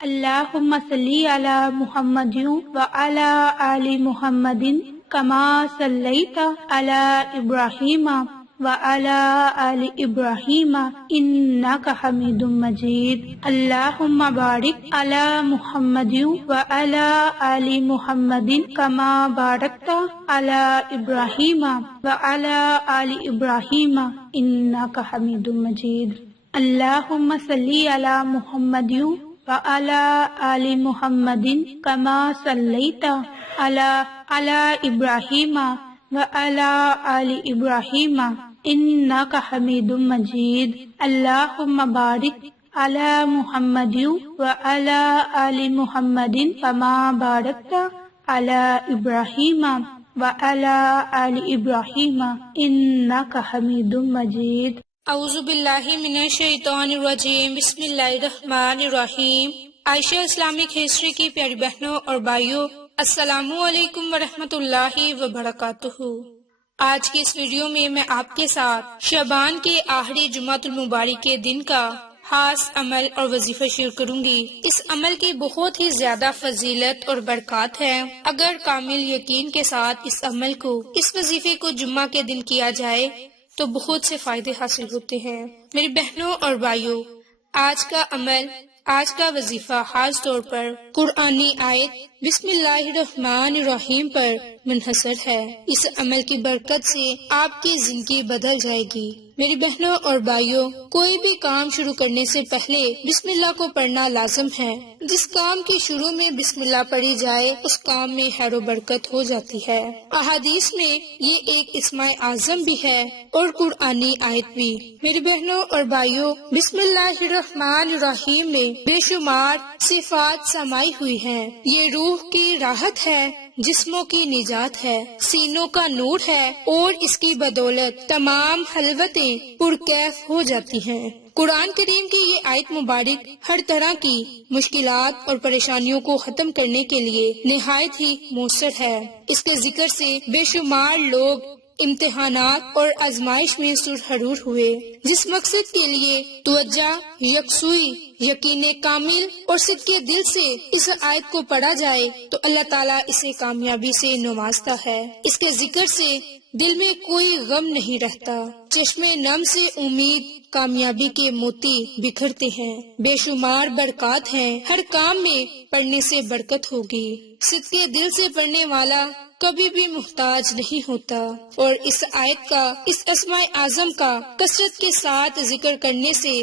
اللہم صلی علی محمد وعلی آل محمد کما صلیت علی ابراہیم وعلی آل ابراہیم انک حمید مجید۔ اللہم بارک علی محمد وعلی آل محمد کما بارکت علی ابراہیم وعلی آل ابراہیم انک حمید مجید۔ اللہم صلی علی محمد وعلی آل محمد کما صلیت علی ابراہیم وعلی آل ابراہیم انک حمید مجید۔ اللہم بارک علی محمد وعلی آل محمد کما بارکت علی ابراہیم وعلی آل ابراہیم انک حمید مجید۔ اعوذ باللہ من الشیطان الرجیم، بسم اللہ الرحمن الرحیم۔ عائشہ اسلامک ہسٹری کی پیاری بہنوں اور بھائیوں، السلام علیکم ورحمۃ اللہ وبرکاتہ۔ آج کی اس ویڈیو میں آپ کے ساتھ شعبان کے آخری جمعۃ المبارک کے دن کا خاص عمل اور وظیفہ شیئر کروں گی۔ اس عمل کی بہت ہی زیادہ فضیلت اور برکات ہے۔ اگر کامل یقین کے ساتھ اس عمل کو، اس وظیفے کو جمعہ کے دن کیا جائے تو بہت سے فائدے حاصل ہوتے ہیں۔ میری بہنوں اور بھائیوں، آج کا عمل، آج کا وظیفہ خاص طور پر قرآنی آیت بسم اللہ الرحمن الرحیم پر منحصر ہے۔ اس عمل کی برکت سے آپ کی زندگی بدل جائے گی۔ میری بہنوں اور بھائیوں، کوئی بھی کام شروع کرنے سے پہلے بسم اللہ کو پڑھنا لازم ہے۔ جس کام کی شروع میں بسم اللہ پڑھی جائے اس کام میں خیر و برکت ہو جاتی ہے۔ احادیث میں یہ ایک اسم اعظم بھی ہے اور قرآنی آیت بھی۔ میری بہنوں اور بھائیوں، بسم اللہ الرحمن الرحیم میں بے شمار صفات سمائی ہوئی ہیں۔ یہ روح کی راحت ہے، جسموں کی نجات ہے، سینوں کا نور ہے اور اس کی بدولت تمام حلوتیں پرکیف ہو جاتی ہیں۔ قرآن کریم کی یہ آیت مبارک ہر طرح کی مشکلات اور پریشانیوں کو ختم کرنے کے لیے نہایت ہی مؤثر ہے۔ اس کے ذکر سے بے شمار لوگ امتحانات اور آزمائش میں سرخرور ہوئے۔ جس مقصد کے لیے توجہ، یکسوئی، یقین کامل اور صدق دل سے اس آیت کو پڑھا جائے تو اللہ تعالیٰ اسے کامیابی سے نوازتا ہے۔ اس کے ذکر سے دل میں کوئی غم نہیں رہتا، چشمے نم سے امید، کامیابی کے موتی بکھرتے ہیں۔ بے شمار برکات ہیں، ہر کام میں پڑھنے سے برکت ہوگی۔ صدق دل سے پڑھنے والا کبھی بھی محتاج نہیں ہوتا، اور اس آیت کا، اس اسماء اعظم کا کثرت کے ساتھ ذکر کرنے سے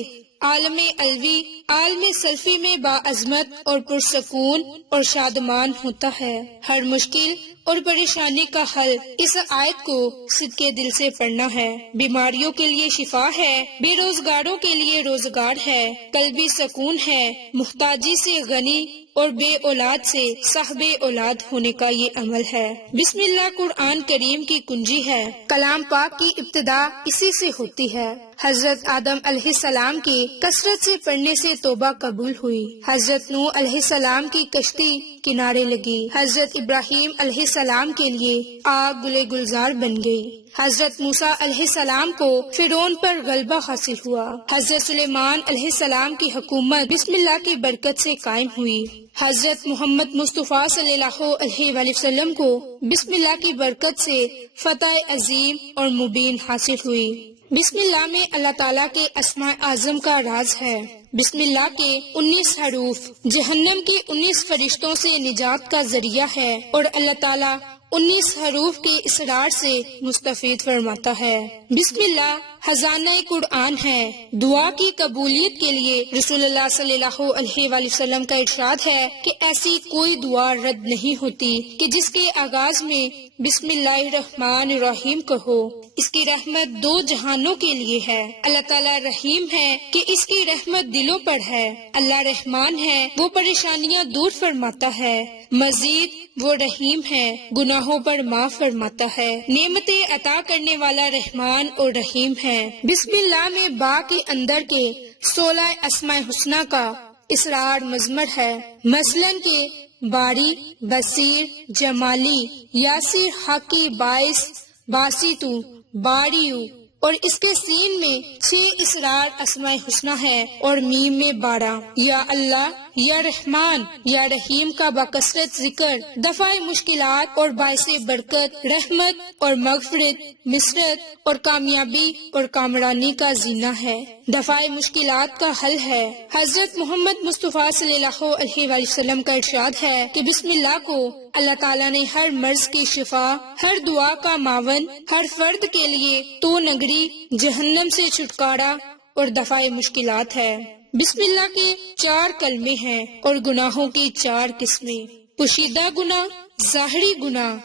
عالم علوی، عالم سلفی میں باعظمت اور پرسکون اور شادمان ہوتا ہے۔ ہر مشکل اور پریشانی کا حل اس آیت کو صدق دل سے پڑھنا ہے۔ بیماریوں کے لیے شفا ہے، بے روزگاروں کے لیے روزگار ہے، قلبی سکون ہے، محتاجی سے غنی اور بے اولاد سے صاحب اولاد ہونے کا یہ عمل ہے۔ بسم اللہ قرآن کریم کی کنجی ہے۔ کلام پاک کی ابتدا اسی سے ہوتی ہے۔ حضرت آدم علیہ السلام کی کثرت سے پڑھنے سے توبہ قبول ہوئی۔ حضرت نوح علیہ السلام کی کشتی کنارے لگی۔ حضرت ابراہیم علیہ السلام کے لیے آگ گلے گلزار بن گئی۔ حضرت موسیٰ علیہ السلام کو فرعون پر غلبہ حاصل ہوا۔ حضرت سلیمان علیہ السلام کی حکومت بسم اللہ کی برکت سے قائم ہوئی۔ حضرت محمد مصطفیٰ صلی اللہ علیہ وآلہ وسلم کو بسم اللہ کی برکت سے فتح عظیم اور مبین حاصل ہوئی۔ بسم اللہ میں اللہ تعالیٰ کے اسماء اعظم کا راز ہے۔ بسم اللہ کے 19 حروف جہنم کی 19 فرشتوں سے نجات کا ذریعہ ہے، اور اللہ تعالیٰ 19 حروف کے اسرار سے مستفید فرماتا ہے۔ بسم اللہ خزانہ قرآن ہے۔ دعا کی قبولیت کے لیے رسول اللہ صلی اللہ علیہ وآلہ وسلم کا ارشاد ہے کہ ایسی کوئی دعا رد نہیں ہوتی کہ جس کے آغاز میں بسم اللہ الرحمن الرحیم کہو۔ اس کی رحمت 2 جہانوں کے لیے ہے۔ اللہ تعالیٰ رحیم ہے کہ اس کی رحمت دلوں پر ہے۔ اللہ رحمان ہے، وہ پریشانیاں دور فرماتا ہے۔ مزید وہ رحیم ہے، گناہوں پر معاف فرماتا ہے۔ نعمتیں عطا کرنے والا رحمان اور رحیم ہے۔ بسم اللہ میں با کے اندر کے 16 اسماء حسنہ کا اسرار مضمر ہے، مثلاً کہ باری، بصیر، جمالی، یاسر، حقی، باعث، باسطو، باریو، اور اس کے سین میں 6 اسرار اسماء حسنہ ہے اور میم میں 12، یا اللہ، یا رحمان یا رحیم کا بکثرت ذکر دفع مشکلات اور باعث برکت، رحمت اور مغفرت، مسرت اور کامیابی اور کامرانی کا زینہ ہے، دفع مشکلات کا حل ہے۔ حضرت محمد مصطفیٰ صلی اللہ علیہ وآلہ وسلم کا ارشاد ہے کہ بسم اللہ کو اللہ تعالیٰ نے ہر مرض کی شفا، ہر دعا کا معاون، ہر فرد کے لیے تو نگری، جہنم سے چھٹکارا اور دفع مشکلات ہے۔ بسم اللہ کے 4 کلمے ہیں اور گناہوں کی 4 قسمیں، پوشیدہ گناہ، ظاہری گناہ،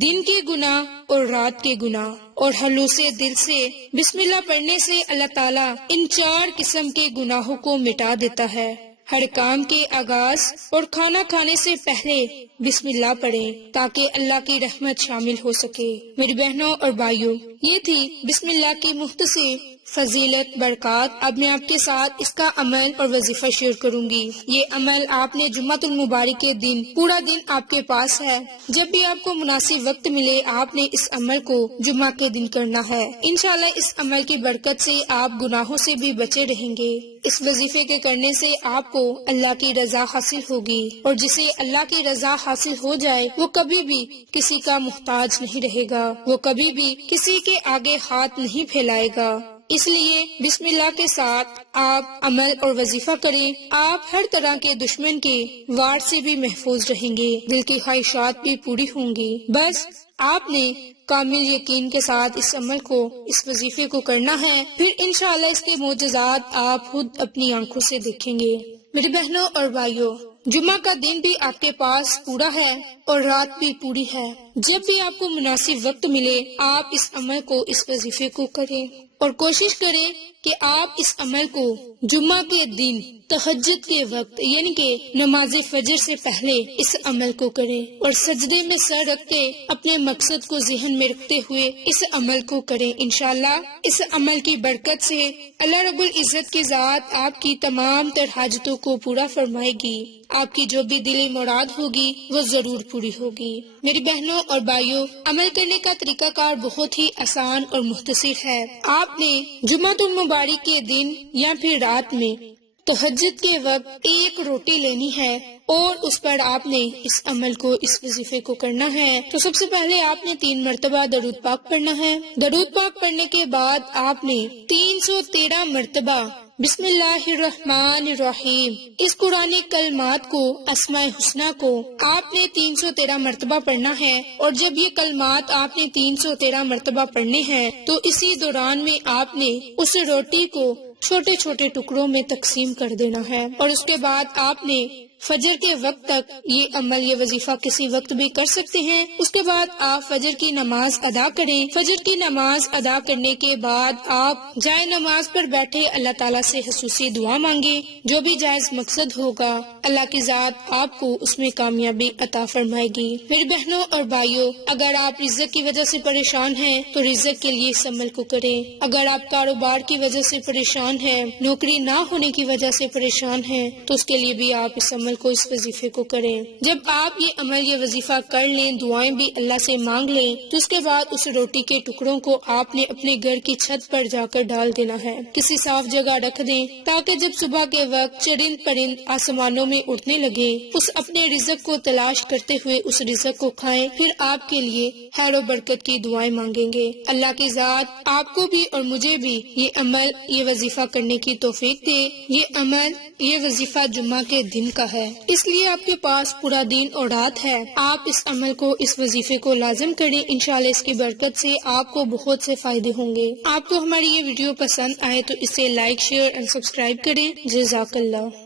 دن کے گناہ اور رات کے گناہ، اور خلوص دل سے بسم اللہ پڑھنے سے اللہ تعالیٰ ان 4 قسم کے گناہوں کو مٹا دیتا ہے۔ ہر کام کے آغاز اور کھانا کھانے سے پہلے بسم اللہ پڑھیں تاکہ اللہ کی رحمت شامل ہو سکے۔ میری بہنوں اور بھائیوں، یہ تھی بسم اللہ کی مختصر فضیلت، برکات۔ اب میں آپ کے ساتھ اس کا عمل اور وظیفہ شیئر کروں گی۔ یہ عمل آپ نے جمعۃ المبارک کے دن، پورا دن آپ کے پاس ہے، جب بھی آپ کو مناسب وقت ملے آپ نے اس عمل کو جمعہ کے دن کرنا ہے۔ انشاءاللہ اس عمل کی برکت سے آپ گناہوں سے بھی بچے رہیں گے۔ اس وظیفے کے کرنے سے آپ کو اللہ کی رضا حاصل ہوگی، اور جسے اللہ کی رضا حاصل ہو جائے وہ کبھی بھی کسی کا محتاج نہیں رہے گا، وہ کبھی بھی کسی کے آگے ہاتھ نہیں پھیلائے گا۔ اس لیے بسم اللہ کے ساتھ آپ عمل اور وظیفہ کریں، آپ ہر طرح کے دشمن کے وار سے بھی محفوظ رہیں گے، دل کی خواہشات بھی پوری ہوں گی۔ بس آپ نے کامل یقین کے ساتھ اس عمل کو، اس وظیفے کو کرنا ہے، پھر انشاءاللہ اس کے معجزات آپ خود اپنی آنکھوں سے دیکھیں گے۔ میری بہنوں اور بھائیوں، جمعہ کا دن بھی آپ کے پاس پورا ہے اور رات بھی پوری ہے۔ جب بھی آپ کو مناسب وقت ملے آپ اس عمل کو، اس وظیفے کو کریں، اور کوشش کریں کہ آپ اس عمل کو جمعہ کے دن تہجد کے وقت یعنی کہ نماز فجر سے پہلے اس عمل کو کریں، اور سجدے میں سر رکھ کے اپنے مقصد کو ذہن میں رکھتے ہوئے اس عمل کو کریں۔ انشاءاللہ اس عمل کی برکت سے اللہ رب العزت کی ذات آپ کی تمام تر حاجتوں کو پورا فرمائے گی، آپ کی جو بھی دلی مراد ہوگی وہ ضرور پوری ہوگی۔ میری بہنوں اور بھائیوں، عمل کرنے کا طریقہ کار بہت ہی آسان اور مختصر ہے۔ آپ نے جمعۃ المبارک کے دن یا پھر رات میں تہجد کے وقت 1 روٹی لینی ہے، اور اس پر آپ نے اس عمل کو، اس وظیفے کو کرنا ہے۔ تو سب سے پہلے آپ نے 3 مرتبہ درود پاک پڑھنا ہے۔ درود پاک پڑھنے کے بعد آپ نے 313 مرتبہ بسم اللہ الرحمن الرحیم، اس قرآنی کلمات کو، اسماء الحسنی کو آپ نے 313 مرتبہ پڑھنا ہے، اور جب یہ کلمات آپ نے 313 مرتبہ پڑھنے ہیں تو اسی دوران میں آپ نے اس روٹی کو چھوٹے چھوٹے ٹکڑوں میں تقسیم کر دینا ہے، اور اس کے بعد آپ نے فجر کے وقت تک یہ عمل، یہ وظیفہ کسی وقت بھی کر سکتے ہیں۔ اس کے بعد آپ فجر کی نماز ادا کریں۔ فجر کی نماز ادا کرنے کے بعد آپ جائے نماز پر بیٹھے اللہ تعالیٰ سے خصوصی دعا مانگیں، جو بھی جائز مقصد ہوگا اللہ کی ذات آپ کو اس میں کامیابی عطا فرمائے گی۔ میری بہنوں اور بھائیوں، اگر آپ رزق کی وجہ سے پریشان ہیں تو رزق کے لیے اس عمل کو کریں۔ اگر آپ کاروبار کی وجہ سے پریشان ہیں، نوکری نہ ہونے کی وجہ سے پریشان ہیں، تو اس کے لیے بھی آپ اس عمل کو، اس وظیفے کو کریں۔ جب آپ یہ عمل، یہ وظیفہ کر لیں، دعائیں بھی اللہ سے مانگ لیں، تو اس کے بعد اس روٹی کے ٹکڑوں کو آپ نے اپنے گھر کی چھت پر جا کر ڈال دینا ہے، کسی صاف جگہ رکھ دیں تاکہ جب صبح کے وقت چرند پرند آسمانوں میں اڑنے لگے اس اپنے رزق کو تلاش کرتے ہوئے اس رزق کو کھائیں، پھر آپ کے لیے خیر و برکت کی دعائیں مانگیں گے۔ اللہ کی ذات آپ کو بھی اور مجھے بھی یہ عمل، یہ وظیفہ کرنے کی توفیق دے۔ یہ عمل، یہ وظیفہ جمعہ کے دن کا ہے، اس لیے آپ کے پاس پورا دن اور رات ہے۔ آپ اس عمل کو، اس وظیفے کو لازم کریں، انشاءاللہ اس کی برکت سے آپ کو بہت سے فائدے ہوں گے۔ آپ کو ہماری یہ ویڈیو پسند آئے تو اسے لائک، شیئر اور سبسکرائب کریں۔ جزاک اللہ۔